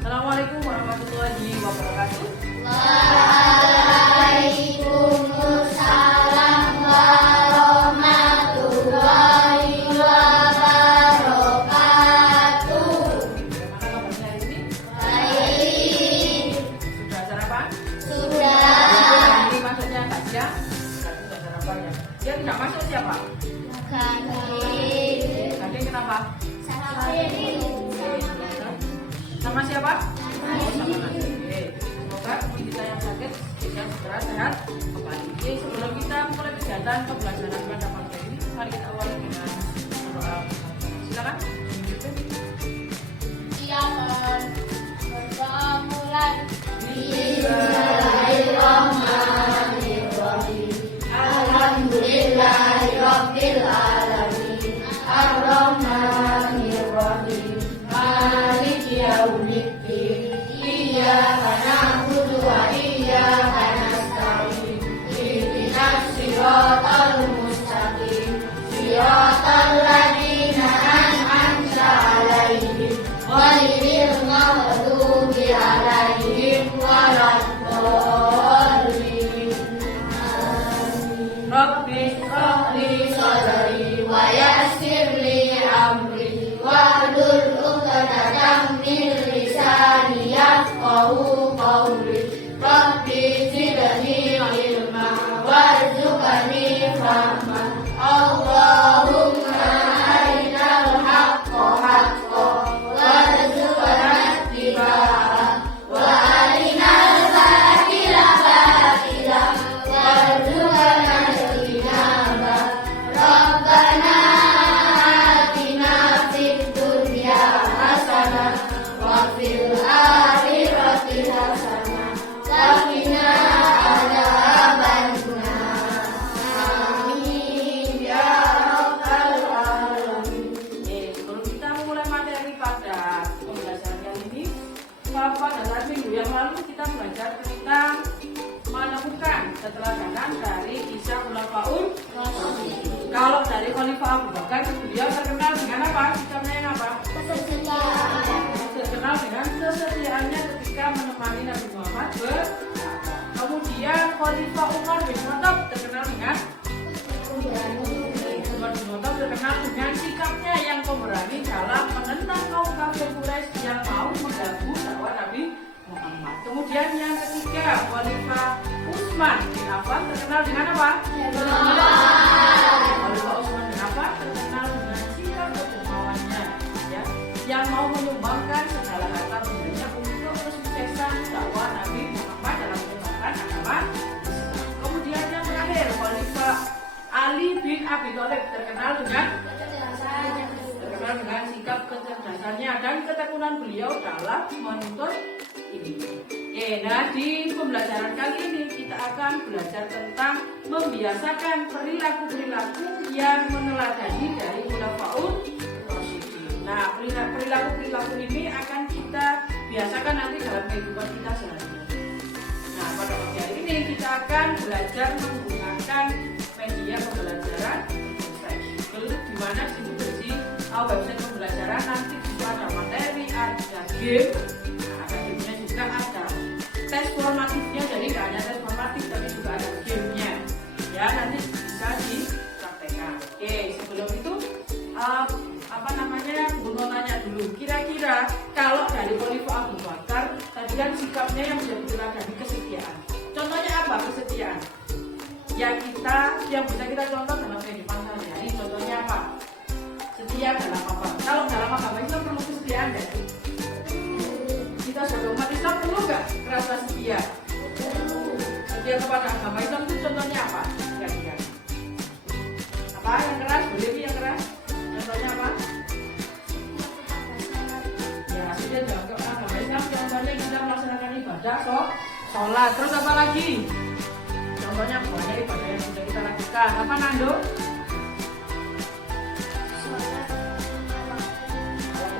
Assalamualaikum warahmatullahi wabarakatuh. Waalaikumsalam warahmatullahi wabarakatuh. Bagaimana kabarnya hari ini? Baik. Sudah sarapan? Sudah. Ini maksudnya Kak Sia? Sudah sarapan ya? Yang tidak masuk siapa? Gading. Gading kenapa? Sakit. Sama siapa? Sama Nasi. Oke. Semoga kita yang sakit bisa segera sehat kembali. Oke, sebelum kita mulai kegiatan pembelajaran pada pagi ini, mari kita awali dengan doa. Silakan. Silakan. Berdoa mulai. Bismillahirrahmanirrahim. Alhamdulillahirabbil alamin. Arrahmanirrahim. Maliki yaumiddin. Iyyaka na'budu wa iyyaka nasta'in. Ihdinas siratal mustaqim. Siratal ladzina an'amta 'alaihim ghairil maghdubi 'alaihim waladdallin. Rabbi shrah li sadri wa yassir li amri wahlul 'uqdatam min lisani yafqahu qawli. Rabbi zidni ilma warzuqni fahma. Allahumma arinal haqqa haqqan warzuqna ittiba'ah wa arinal batila batilan warzuqna ijtinabah. Rabbana atina fid dunya hasanah wa fil akhirati hasanah wa qina adzabannar. Amin ya rabbal alamin. Sebelum kita memulai materi pada pembelajaran kali ini, pada saat minggu yang lalu kita belajar tentang menemukan keteladanan dari kisah Khulafaur Rasyidin. Kalau dari Khalifah Abu Bakar, beliau terkenal dengan apa? Sikapnya yang apa? Terkenal dengan kesetiaannya ketika menemani Nabi Muhammad berdakwah. Kemudian Khalifah Umar bin Khattab terkenal dengan terkenal dengan sikapnya yang pemberani dalam menentang kaum kafir Quraisy yang mau mengganggu dakwah Nabi Muhammad. Kemudian yang ketiga, Khalifah Utsman bin Affan terkenal dengan apa? Khalifah Utsman bin Affan terkenal dengan sikap kedermawannya, ya, yang mau menyumbangkan segala harta bendanya untuk kesuksesan dakwah Nabi Muhammad dalam menyebarkan agama Islam. Kemudian yang terakhir, Khalifah Ali bin Abi Thalib terkenal dengan sikap kecerdasannya dan ketekunan beliau dalam menuntut ilmu. Nah di pembelajaran kali ini kita akan belajar tentang membiasakan perilaku-perilaku yang meneladani dari Khulafaur Rasyidin. Nah perilaku-perilaku ini akan kita biasakan nanti dalam kehidupan kita sehari-hari. Nah pada pagi hari ini kita akan belajar menggunakan media pembelajaran fleksibel, di mana sini berisi website pembelajaran, nanti juga ada materi, ada game, nah, ada gamenya juga, ada tes formatifnya, jadi tidak hanya tes formatif tapi juga ada gamenya, ya nanti bisa dipraktekkan. Oke, sebelum itu Bu Nur nanya dulu, kira-kira kalau dari Khalifah Abu Bakar tadi kan sikapnya yang menjadi teladan kesetiaan. Contohnya apa kesetiaan? Yang bisa kita contoh dalam kehidupan sehari-hari, contohnya apa? Setia dalam apa? Kalau dalam agama Islam perlu kesetiaan nggak? Kita sebagai umat Islam perlu nggak rasa setia? Setia kepada agama Islam itu contohnya apa? Kira-kira apa? Yang keras? Boleh yang keras? Contohnya apa? Ya, setia dalam agama Islam contohnya kita melaksanakan ibadah, sholat. Terus apa lagi? Contohnya banyak ibadah yang sudah kita lakukan. Apa Nando?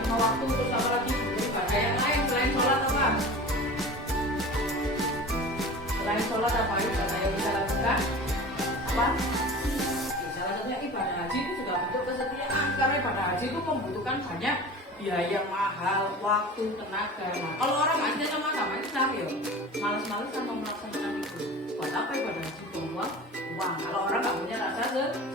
Lima waktu, terus apa lagi? Ibadah yang lain selain sholat apa? Selain sholat apa ibadah yang kita lakukan? Apa? Salah satunya ibadah haji itu juga bentuk kesetiaan, karena ibadah haji itu membutuhkan banyak biaya mahal, waktu, tenaga. Nah, kalau orang nggak cinta sama agama itu kenapa ya? Males-malesan mau melaksanakan itu. Buat apa ibadah haji buang uang? Kalau orang nggak punya rasa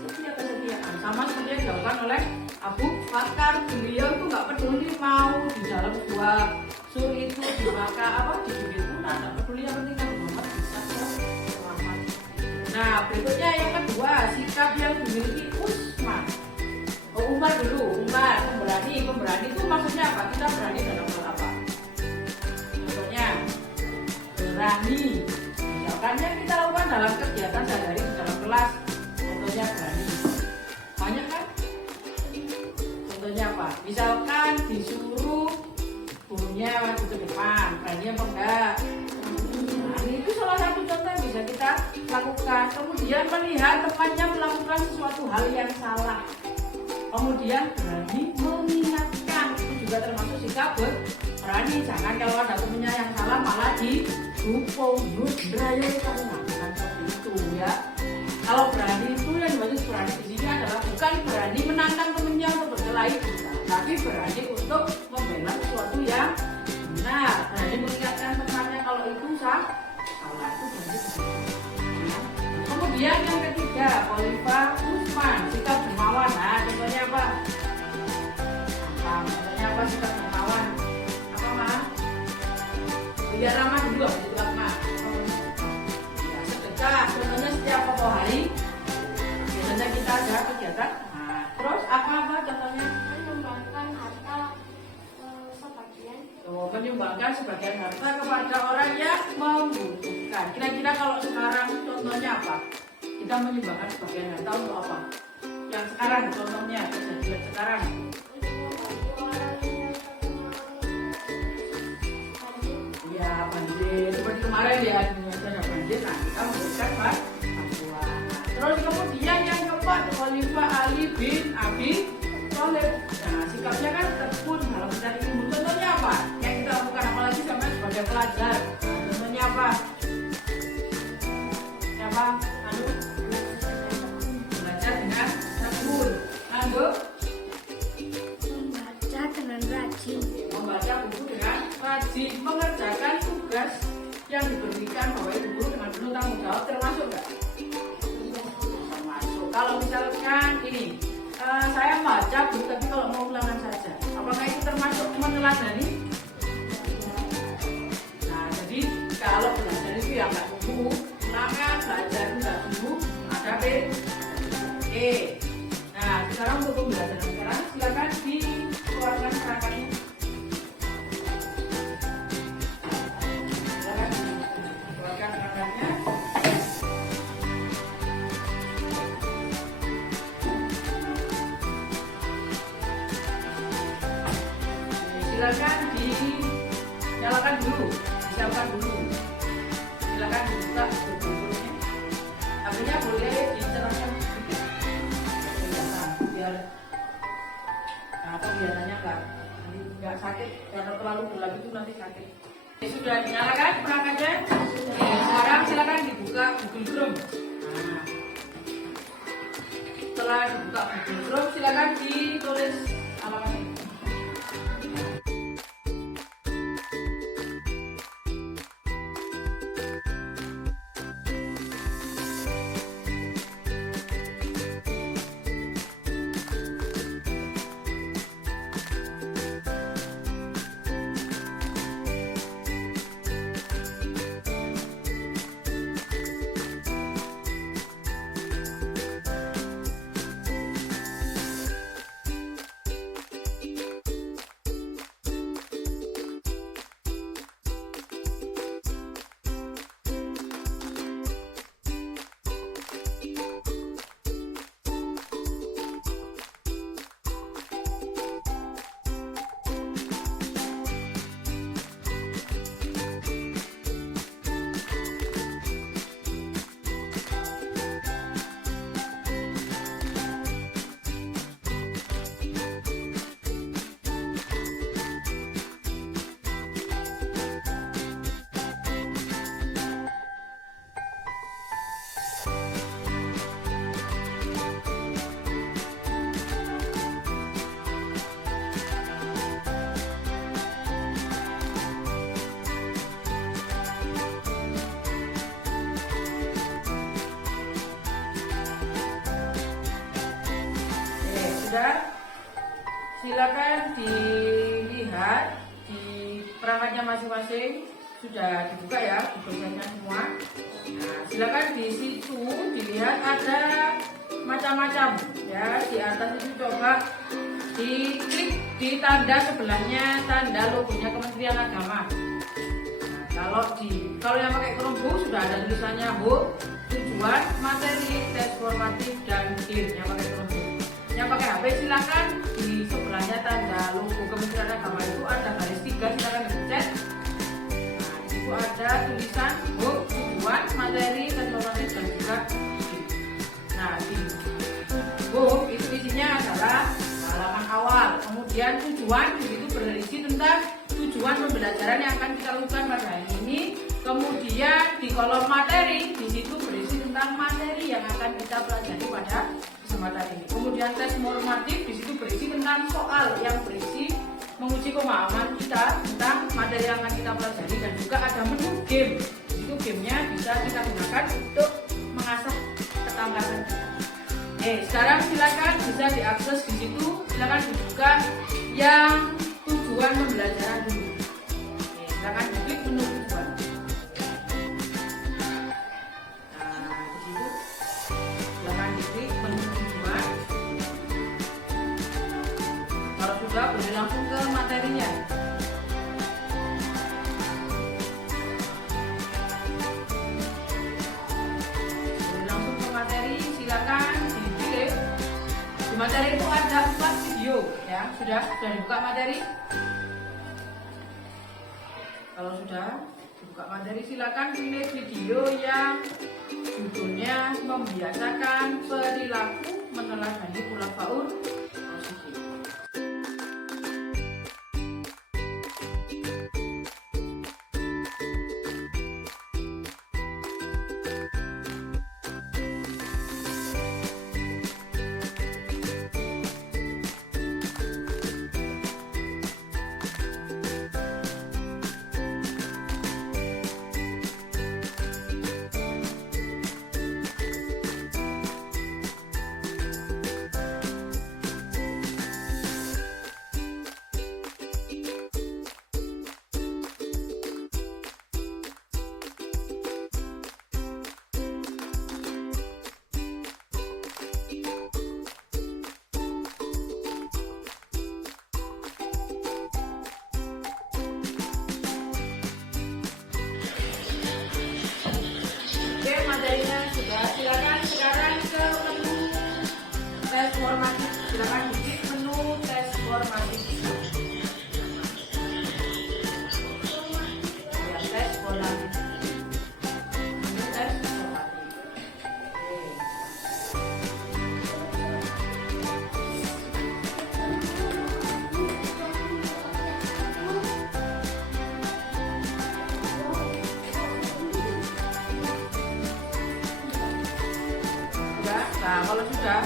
setia kesetiaan, sama seperti yang dilakukan oleh Abu Bakar. Beliau itu nggak peduli mau di dalam gua sur itu di Makkah apa di Bukit Kuna, nggak peduli, yang penting Nabi Muhammad bisa selamat. Nah, berikutnya yang kedua, sikap yang dimiliki Umar dulu, pemberani itu maksudnya apa? Kita berani dalam hal apa? Contohnya, berani. Misalkannya kita lakukan dalam kegiatan sehari-hari di dalam kelas, contohnya berani. Banyak kan? Contohnya apa? Misalkan disuruh gurunya maju ke depan, berani apa enggak? Nah, itu salah satu contoh yang bisa kita lakukan. Kemudian melihat temannya melakukan sesuatu hal yang salah, kemudian berani mengingatkan, itu juga termasuk sikap berani. Jangan kalau ada temennya yang salah malah didukung, berani karena bukan seperti itu ya. Kalau berani itu yang dimaksud berani di sini adalah bukan berani menantang temennya untuk berkelahi, tapi berani untuk membela sesuatu yang benar, berani mengingatkan temannya kalau itu salah itu berani. Kemudian yang ketiga, Khalifah Utsman, sikap dermawan. Nah, contohnya apa? Contohnya apa sikap dermawan? Apa mah? Biar ramah dulu, itu apa? Ya, sedekah. Contohnya setiap pokok hari, biasanya kita ada kegiatan. Nah, terus apa contohnya? Menyumbangkan harta sebagian. Menyumbangkan sebagian harta kepada orang yang membutuhkan. Kira-kira kalau sekarang contohnya apa? Kita menyumbangkan sebagian harta untuk apa? Yang sekarang contohnya kejadian sekarang. Ya banjir seperti kemarin ya, Indonesia ada banjir. Nah, kita memberikan bantuan. Terus kemudian yang keempat, Khalifah Ali bin Abi Thalib. Nah, sikapnya kan tekun dalam mencari ilmu. Contohnya apa? Yang kita lakukan apalagi sampai sebagai pelajar. Nah, contohnya apa? Siapa? Belajar dengan tekun. Lalu Membaca dengan rajin. Membaca buku dengan rajin. Mengerjakan tugas yang diberikan oleh guru dengan penuh tanggung jawab, termasuk nggak? Termasuk. Kalau misalkan ini saya baca buku tapi kalau mau ulangan saja, apakah itu termasuk meneladani? Nah, jadi kalau belajar itu ya nggak buku, ulangan, belajar nggak buku, ada B, E. Nah, sekarang untuk pembelajaran sekarang silakan dikeluarkan perangkatnya. Silakan dikeluarkan perangkatnya. Silakan dinyalakan dulu, disiapkan dulu. Silakan dibuka buku-bukunya. Akhirnya boleh dicerahkan sedikit. Biar biasanya nggak sakit karena terlalu gelap itu nanti sakit. Sudah dinyalakan perangkatnya. Sekarang silakan dibuka Google Chrome. Nah, setelah dibuka Google Chrome silakan ditulis alamatnya. ada, silakan dilihat di perangkatnya masing-masing. Sudah dibuka ya buku-bukunya semua. Nah, silakan di situ dilihat ada macam-macam ya. Di atas itu coba diklik di tanda sebelahnya, tanda logonya Kementerian Agama. Nah, kalau yang pakai Chromebook sudah ada tulisannya tujuan, materi, tes formatif, dan game yang pakai Chromebook. Yang pakai HP silakan di sebelahnya tanda logo Kementerian Agama itu ada garis 3, silakan dipencet. Itu ada tulisan tujuan, materi, tes formatif, dan juga game. Nah, di book itu isinya adalah halaman awal. Kemudian tujuan di situ berisi tentang tujuan pembelajaran yang akan kita lakukan pada hari ini. Kemudian di kolom materi di situ berisi tentang materi yang akan kita pelajari pada kesempatan ini. Kemudian tes formatif di situ berisi tentang soal yang berisi menguji pemahaman kita tentang materi yang akan kita pelajari, dan juga ada menu game. Itu gamenya bisa kita gunakan untuk mengasah ketangkasan kita. Sekarang silakan bisa diakses di situ. Silakan dibuka yang tujuan pembelajaran dulu. Silakan diklik menu tujuan. Nah, di situ silakan diklik menu tujuan. Kalau sudah, boleh langsung ke materinya. Boleh langsung ke materi, silakan dipilih. Di materi itu ada 4 video ya. Sudah dibuka materi. Kalau sudah dibuka materi, silakan pilih video yang judulnya membiasakan perilaku meneladani khulafaur rasyidin. Materinya sudah, silakan sekarang ke menu tes formatif. Silakan diklik menu tes formatif. Ya, tes formatif. Menu tes formatif. Nah, kalau sudah,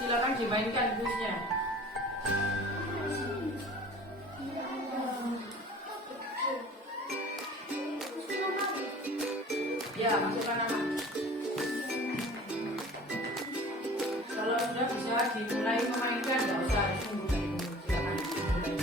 silakan dimainkan kuisnya. Ya, masukkan nama. Kalau sudah bisa dimulai memainkan, nggak usah tunggu dari dulu. Silakan dimulai.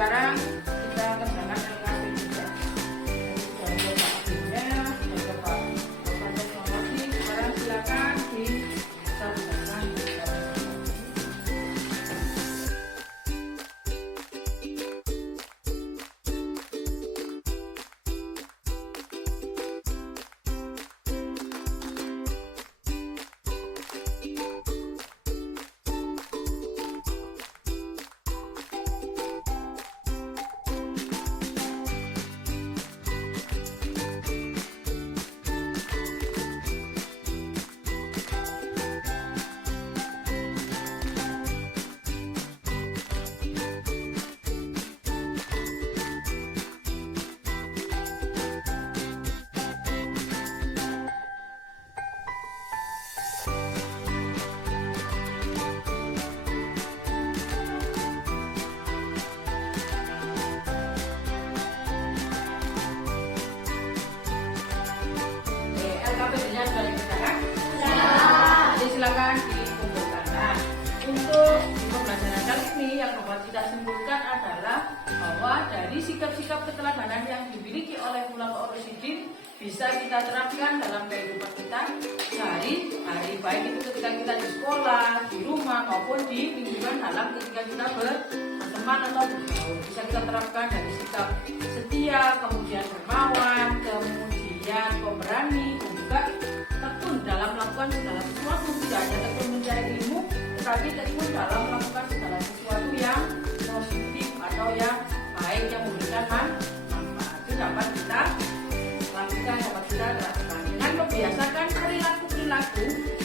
sekarang kita kerjakan LKP juga. Jadi sudah ada waktunya, sudah coba teknologi. Sekarang silakan disampaikan. LKPD-nya sudah dikerjakan? Jadi silakan dikumpulkan. Nah, untuk pembelajaran kali ini yang dapat kita simpulkan adalah bahwa dari sikap-sikap keteladanan yang dimiliki oleh Khulafaur Rasyidin bisa kita terapkan dalam kehidupan kita sehari-hari, baik itu ketika kita di sekolah, di rumah maupun di lingkungan dalam ketika kita berteman atau bergaul. Bisa kita terapkan dari sikap setia, kemudian dermawan, kemudian pemberani, juga tekun dalam melakukan segala sesuatu. Tidak hanya tekun mencari ilmu, tetapi tekun dalam melakukan segala sesuatu yang positif atau yang baik, yang memberikan manfaat. Itu dapat kita lakukan, dapat kita lakukan dengan membiasakan perilaku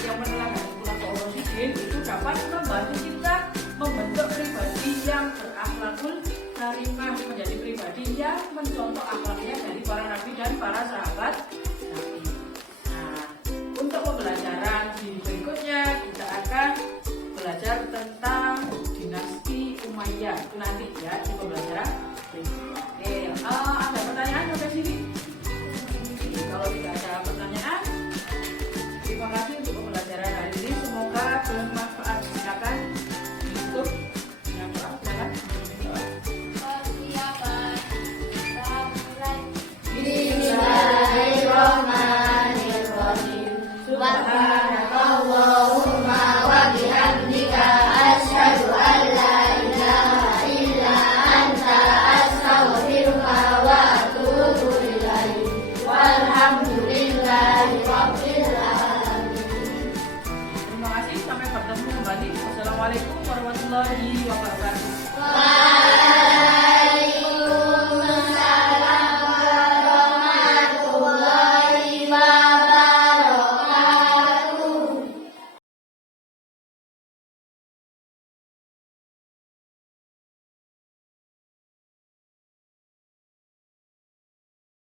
yang meneladani Khulafaur Rasyidin. Itu dapat membantu kita membentuk pribadi yang berakhlakul karimah, menjadi pribadi yang mencontoh akhlaknya dari para nabi dan para sahabat nabi. Nah, untuk pembelajaran di berikutnya kita akan belajar tentang dinasti Umayyah. Itu nanti ya di pembelajaran berikutnya. Oke, ada pertanyaan sampai sini? Kalau tidak ada pertanyaan, terima kasih untuk pembelajaran hari ini. Semoga bermanfaat. Silakan untuk yang berapa? Silakan. Bismillahirrahmanirrahim. Subhanakallahumma wa bihamdika asyhadu an la ilaha illa anta astaghfiruka wa atubu ilaik. Walhamdulillahi rabbil alamin. Terima kasih, sampai bertemu kembali. Wassalamualaikum warahmatullahi wabarakatuh.